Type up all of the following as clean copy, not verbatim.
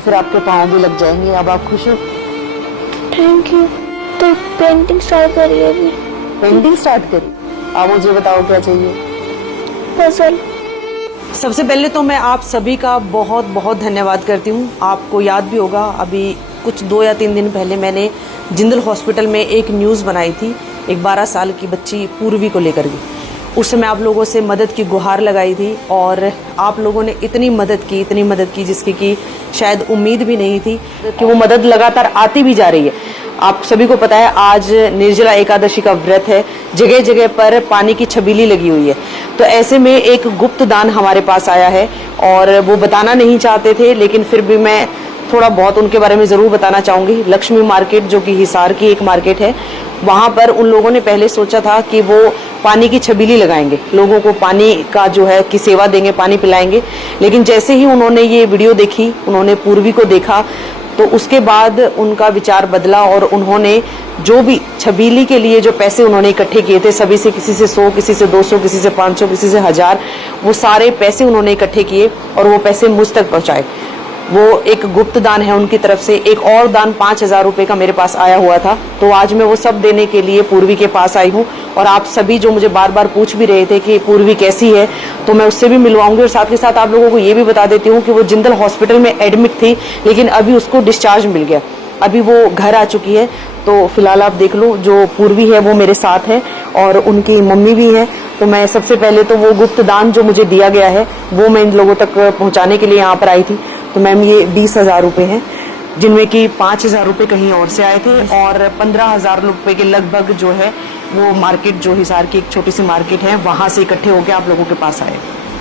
तो फिर आपके पाँव भी लग जाएंगे। अब आप खुश हो? Thank you. तो पेंटिंग स्टार्ट करिए अभी। पेंटिंग स्टार्ट करी? आप मुझे बताओ क्या चाहिए? पजल। सबसे पहले तो मैं आप सभी का बहुत बहुत धन्यवाद करती हूँ। आपको याद भी होगा, अभी कुछ 2 या 3 दिन पहले मैंने जिंदल हॉस्पिटल में एक न्यूज़ बनाई थी, एक 12 साल की बच्ची पूर्वी को लेकर के। उस समय आप लोगों से मदद की गुहार लगाई थी और आप लोगों ने इतनी मदद की जिसकी कि शायद उम्मीद भी नहीं थी कि वो मदद लगातार आती भी जा रही है। आप सभी को पता है आज निर्जला एकादशी का व्रत है, जगह जगह पर पानी की छबीली लगी हुई है। तो ऐसे में एक गुप्त दान हमारे पास आया है और वो बताना नहीं चाहते थे, लेकिन फिर भी मैं थोड़ा बहुत उनके बारे में ज़रूर बताना चाहूँगी। लक्ष्मी मार्केट, जो कि हिसार की एक मार्केट है, वहाँ पर उन लोगों ने पहले सोचा था कि वो पानी की छबीली लगाएंगे, लोगों को पानी का जो है कि सेवा देंगे, पानी पिलाएंगे। लेकिन जैसे ही उन्होंने ये वीडियो देखी, उन्होंने पूर्वी को देखा, तो उसके बाद उनका विचार बदला और उन्होंने जो भी छबीली के लिए जो पैसे उन्होंने इकट्ठे किए थे, सभी से, किसी से 100, किसी से 200, किसी से 500, किसी से 1000, वो सारे पैसे उन्होंने इकट्ठे किए और वो पैसे मुझ तक पहुंचाए। वो एक गुप्त दान है उनकी तरफ से। एक और दान 5000 रुपए का मेरे पास आया हुआ था, तो आज मैं वो सब देने के लिए पूर्वी के पास आई हूँ। और आप सभी जो मुझे बार बार पूछ भी रहे थे कि पूर्वी कैसी है, तो मैं उससे भी मिलवाऊंगी। और साथ ही साथ आप लोगों को ये भी बता देती हूँ कि वो जिंदल हॉस्पिटल में एडमिट थी, लेकिन अभी उसको डिस्चार्ज मिल गया, अभी वो घर आ चुकी है। तो फिलहाल आप देख लो, जो पूर्वी है वो मेरे साथ है और उनकी मम्मी भी है। तो मैं सबसे पहले तो वो गुप्त दान जो मुझे दिया गया है वो मैं इन लोगों तक पहुंचाने के लिए यहाँ पर आई थी। तो मैम ये 20,000 रुपए हैं, जिनमें कि 5,000 रुपए कहीं और से आए थे और 15,000 रुपए के लगभग जो है वो मार्केट, जो हिसार की एक छोटी सी मार्केट है, वहां से इकट्ठे होकर आप लोगों के पास आए।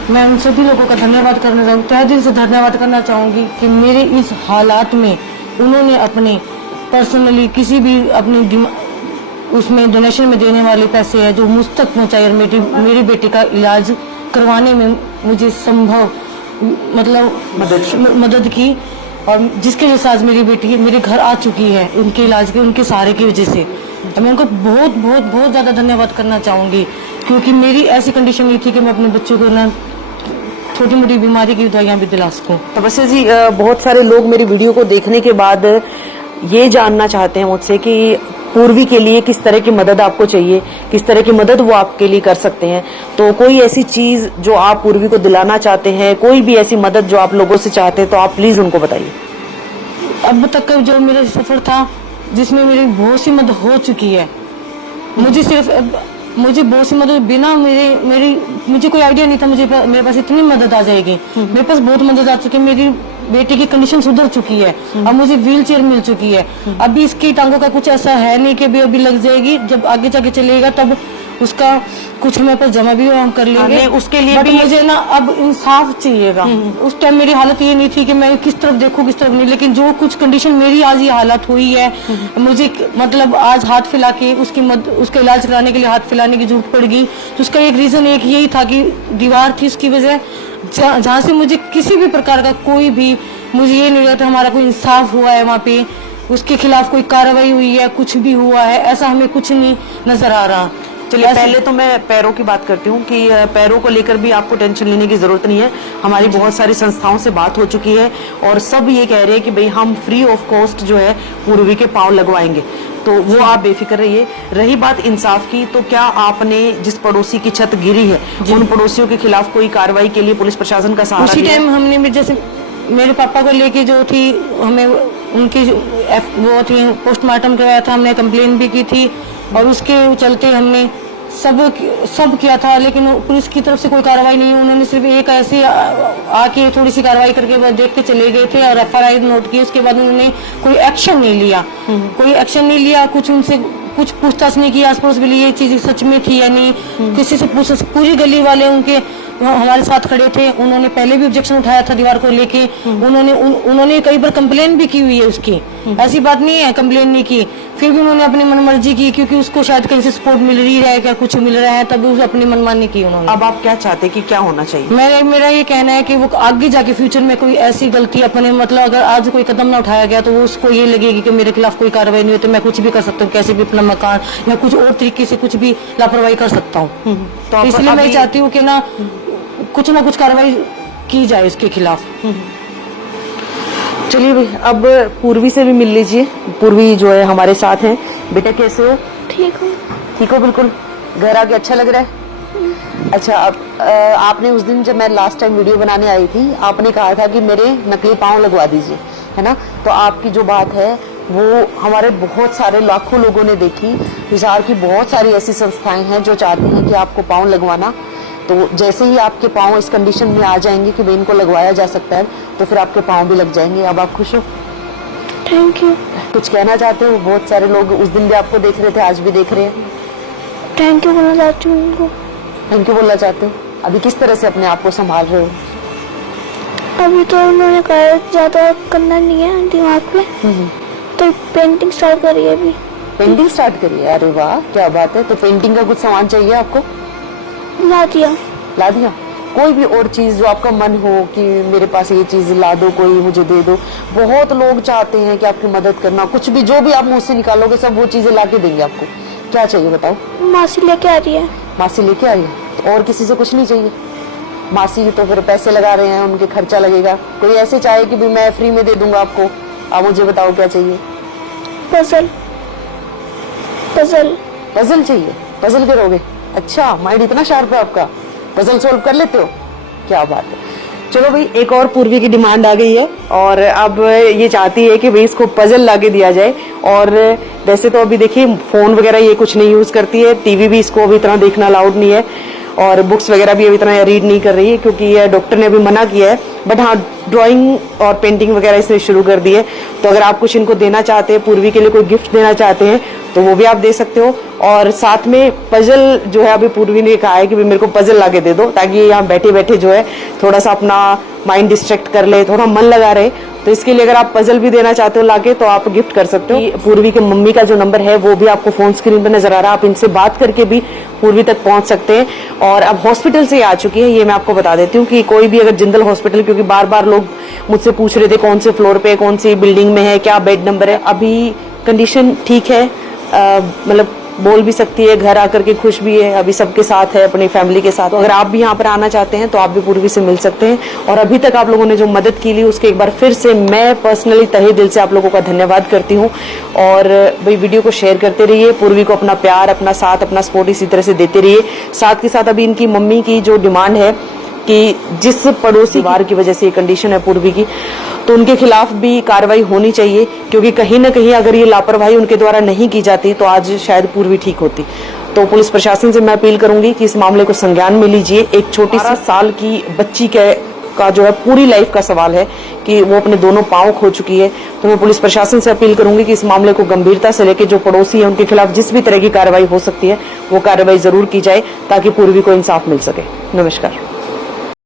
मैं उन सभी लोगों का धन्यवाद करना चाहूँगी, तहे दिल से धन्यवाद करना चाहूँगी कि मेरे इस हालात में उन्होंने अपने पर्सनली किसी भी अपनी उसमें डोनेशन में देने वाले पैसे है जो मुझ तक पहुँचाए और मेरी बेटी का इलाज करवाने में मुझे संभव मतलब मदद की। और जिसके वजह से आज मेरी बेटी मेरे घर आ चुकी है, उनके इलाज के, उनके सहारे की वजह से। मैं उनको बहुत बहुत बहुत ज़्यादा धन्यवाद करना चाहूँगी, क्योंकि मेरी ऐसी कंडीशन नहीं थी कि मैं अपने बच्चों को ना छोटी मोटी बीमारी की दवाइयाँ भी दिला सकूँ। तपस्या जी, बहुत सारे लोग मेरी वीडियो को देखने के बाद ये जानना चाहते हैं मुझसे कि पूर्वी के लिए किस तरह की मदद आपको चाहिए, किस तरह की मदद वो आपके लिए कर सकते हैं। तो कोई ऐसी चीज जो आप पूर्वी को दिलाना चाहते हैं, कोई भी ऐसी मदद जो आप लोगों से चाहते हैं, तो आप प्लीज उनको बताइए। अब तक का जो मेरा सफर था जिसमें मेरी बहुत सी मदद हो चुकी है, मुझे बहुत सी मदद बिना मुझे कोई आइडिया नहीं था मेरे पास इतनी मदद आ जाएगी। मेरे पास बहुत मदद आ चुकी है, मेरी बेटी की कंडीशन सुधर चुकी है, अब मुझे व्हील चेयर मिल चुकी है। अभी इसकी टांगों का कुछ ऐसा है नहीं कि अभी लग जाएगी, जब आगे जाके चलेगा तब उसका कुछ हमारे पास जमा भी हम कर लेंगे। उसके लिए भी मुझे ना अब इंसाफ चाहिएगा। उस टाइम मेरी हालत ये नहीं थी कि मैं किस तरफ देखूं किस तरफ नहीं, लेकिन जो कुछ कंडीशन मेरी आज ये हालत हुई है, मुझे मतलब आज हाथ फैला के उसका इलाज कराने के लिए हाथ फैलाने की जरूरत पड़ गई। तो उसका एक रीजन एक यही था कि दीवार थी उसकी वजह, जहाँ से मुझे किसी भी प्रकार का कोई भी, मुझे ये नहीं लगता हमारा कोई इंसाफ हुआ है वहाँ पे, उसके खिलाफ कोई कार्रवाई हुई है, कुछ भी हुआ है, ऐसा हमें कुछ नहीं नजर आ रहा। चलिए, पहले तो मैं पैरों की बात करती हूँ कि पैरों को लेकर भी आपको टेंशन लेने की जरूरत नहीं है। हमारी बहुत सारी संस्थाओं से बात हो चुकी है और सब ये कह रहे हैं कि भाई हम फ्री ऑफ कॉस्ट जो है पूर्वी के पांव लगवाएंगे, तो वो आप बेफिक्र रहिए। रही बात इंसाफ की, तो क्या आपने जिस पड़ोसी की छत गिरी है उन पड़ोसियों के खिलाफ कोई कार्रवाई के लिए पुलिस प्रशासन का सहारा उसी टाइम हमने जैसे मेरे पापा को लेके जो थी, हमें उनकी वो थी पोस्टमार्टम करवाया था, हमने कंप्लेन भी की थी और उसके चलते हमने सब किया था, लेकिन पुलिस की तरफ से कोई कार्रवाई नहीं। उन्होंने सिर्फ एक ऐसे आके थोड़ी सी कार्रवाई करके वो देख के चले गए थे और FIR नोट की। उसके बाद उन्होंने कोई एक्शन नहीं लिया, कुछ उनसे कुछ पूछताछ नहीं की आस पड़ोस के लिए ये चीज सच में थी या नहीं, किसी से पूछ। पूरी गली वाले उनके हमारे साथ खड़े थे, उन्होंने पहले भी ऑब्जेक्शन उठाया था दीवार को लेके। उन्होंने कई बार कंप्लेन भी की हुई है उसकी, ऐसी बात नहीं है कंप्लेन नहीं की, फिर भी उन्होंने अपनी मनमर्जी की, क्योंकि उसको शायद कहीं से सपोर्ट मिल रही है, क्या कुछ मिल रहा है, तब उसे अपनी मनमानी की उन्होंने। अब आप क्या चाहते हैं कि क्या होना चाहिए? मेरा ये कहना है कि वो आगे जाके फ्यूचर में कोई ऐसी गलती अपने मतलब अगर आज कोई कदम ना उठाया गया तो वो उसको ये लगेगी कि मेरे खिलाफ कोई कार्रवाई नहीं हुई तो मैं कुछ भी कर सकता हूँ, कैसे भी अपना मकान या कुछ और तरीके से कुछ भी लापरवाही कर सकता हूँ। तो इसलिए मैं चाहती हूँ कि ना कुछ कार्रवाई की जाए उसके खिलाफ। चलिए भाई, अब पूर्वी से भी मिल लीजिए। पूर्वी जो है हमारे साथ हैं। बेटा कैसे हो? ठीक हूँ। ठीक हो? बिल्कुल। घर आके अच्छा लग रहा है? अच्छा, अब आपने उस दिन जब मैं लास्ट टाइम वीडियो बनाने आई थी, आपने कहा था कि मेरे नकली पाँव लगवा दीजिए, है ना? तो आपकी जो बात है वो हमारे बहुत सारे लाखों लोगों ने देखी। हिसार की बहुत सारी ऐसी संस्थाएं हैं जो चाहती हैं कि आपको पाँव लगवाना। तो जैसे ही आपके पाँव इस कंडीशन में आ जाएंगे कि इनको लगवाया जा सकता है, तो फिर आपके पाँव भी लग जाएंगे। अब आप खुश हो? Thank you. कुछ कहना चाहते हो? बहुत सारे लोग उस दिन भी आपको देख रहे थे, आज भी देख रहे हैं। थैंक यू बोलना चाहती हूँ उनको। थैंक यू बोलना चाहते हो? अभी किस तरह से अपने आप को संभाल रहे हो? अभी तो उन्होंने कहा ज्यादा करना नहीं है दिमाग पे, तो पेंटिंग स्टार्ट करी है अभी। पेंटिंग स्टार्ट करिए? अरे वाह, क्या बात है। तो पेंटिंग का कुछ सामान चाहिए आपको? ला दिया। ला दिया? कोई भी और चीज जो आपका मन हो कि मेरे पास ये चीज ला दो, कोई मुझे दे दो। बहुत लोग चाहते हैं कि आपकी मदद करना, कुछ भी जो भी आप मुझसे निकालोगे सब वो चीजें ला के देंगे आपको। क्या चाहिए बताओ? मासी लेके आ रही है। मासी लेके आई है? तो और किसी से कुछ नहीं चाहिए? मासी तो फिर पैसे लगा रहे हैं, उनके खर्चा लगेगा। कोई ऐसे चाहे कि भी मैं फ्री में दे दूंगा आपको? आप मुझे बताओ क्या चाहिए? पजल। पजल। पजल चाहिए? पजल करोगे? अच्छा, माइंड इतना शार्प है आपका, पजल सोल्व कर लेते हो? क्या बात है। चलो भाई, एक और पूर्वी की डिमांड आ गई है और अब ये चाहती है कि भाई इसको पजल लाके दिया जाए। और वैसे तो अभी देखिए फोन वगैरह ये कुछ नहीं यूज करती है, टीवी भी इसको अभी इतना देखना अलाउड नहीं है और बुक्स वगैरह भी अभी इतना रीड नहीं कर रही है क्योंकि डॉक्टर ने अभी मना किया है। बट हाँ, ड्राइंग और पेंटिंग वगैरह इसने शुरू कर दी है। तो अगर आप कुछ इनको देना चाहते हैं, पूर्वी के लिए कोई गिफ्ट देना चाहते हैं, तो वो भी आप दे सकते हो। और साथ में पजल जो है, अभी पूर्वी ने कहा है कि मेरे को पजल लाके दे दो ताकि यहाँ बैठे बैठे जो है थोड़ा सा अपना माइंड डिस्ट्रैक्ट कर ले, थोड़ा मन लगा रहे। तो इसके लिए अगर आप पजल भी देना चाहते हो लाके, तो आप गिफ्ट कर सकते हो। पूर्वी के मम्मी का जो नंबर है वो भी आपको फोन स्क्रीन पर नजर आ रहा है, आप इनसे बात करके भी पूर्वी तक पहुंच सकते हैं। और अब हॉस्पिटल से आ चुकी है, ये मैं आपको बता देती हूँ कि कोई भी अगर जिंदल हॉस्पिटल, क्योंकि बार बार लोग मुझसे पूछ रहे थे कौन से फ्लोर पे, कौन सी बिल्डिंग में है, क्या बेड नंबर है। अभी कंडीशन ठीक है, मतलब बोल भी सकती है, घर आकर के खुश भी है, अभी सबके साथ है, अपनी फैमिली के साथ। तो अगर आप भी यहाँ पर आना चाहते हैं तो आप भी पूर्वी से मिल सकते हैं। और अभी तक आप लोगों ने जो मदद की ली उसके एक बार फिर से मैं पर्सनली तहे दिल से आप लोगों का धन्यवाद करती हूँ। और भाई वीडियो को शेयर करते रहिए, पूर्वी को अपना प्यार, अपना साथ, अपना सपोर्ट इसी तरह से देते रहिए। साथ के साथ अभी इनकी मम्मी की जो डिमांड है कि जिस पड़ोसी वार की वजह से ये कंडीशन है पूर्वी की, तो उनके खिलाफ भी कार्रवाई होनी चाहिए क्योंकि कहीं ना कहीं अगर ये लापरवाही उनके द्वारा नहीं की जाती तो आज शायद पूर्वी ठीक होती। तो पुलिस प्रशासन से मैं अपील करूंगी कि इस मामले को संज्ञान में लीजिए। एक छोटी सी साल की बच्ची का जो है पूरी लाइफ का सवाल है कि वो अपने दोनों पांव खो चुकी है। तो मैं पुलिस प्रशासन से अपील करूंगी कि इस मामले को गंभीरता से लेकर जो पड़ोसी है उनके खिलाफ जिस भी तरह की कार्रवाई हो सकती है वो कार्रवाई जरूर की जाए ताकि पूर्वी को इंसाफ मिल सके। नमस्कार।